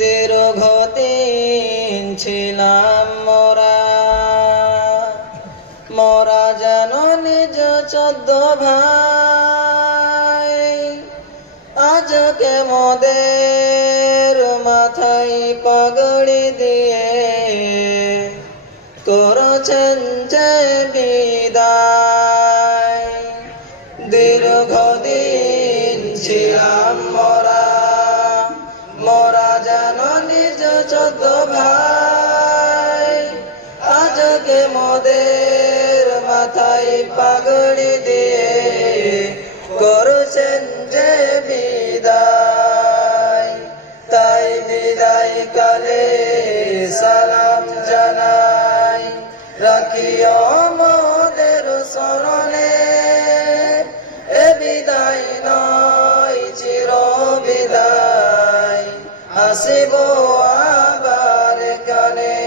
দীর্ঘদিন ছিলাম মোরা যেন নিজ 14 ভাই। আজকে মোদের মাথায় পাগড়ি দিয়ে করছেন যে বিদায়। দীর্ঘদিন ছিলাম মোরা যেন নিজ 14 ভাই। আজকে মোদের মাথায় পাগড়ি দিয়ে করছেন যে বিদায়। তাই বিদায় কালে সালাম জানাই, রাখিও মোদের স্মরণে। এ বিদায় নয় চির বিদায়, আসিব আবার কানে।